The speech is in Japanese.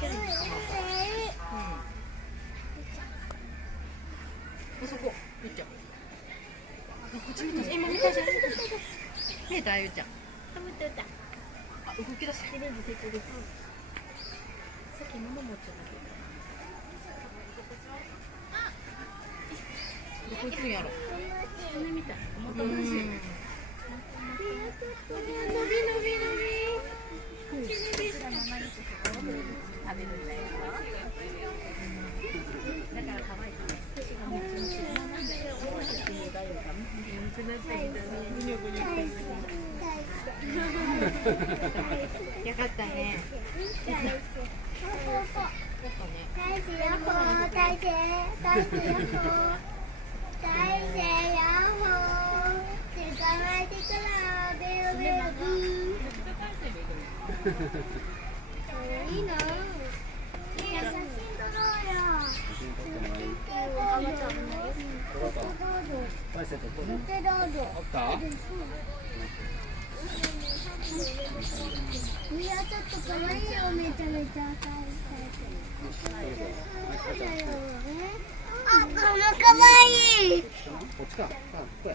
けるのかな。そこ、ゆっちゃん。こっち見た。今見たじゃん。見えた、ゆっちゃん。あ、動き出す。さっき物持っちゃったけど。どこ行くんやろ。羽みたい。伸び。食べるんだよ。だから可愛い。よかったね。いいな。いや、ちょっと可愛いよ、めちゃめちゃ。あ、この可愛い。こっちか。ここや。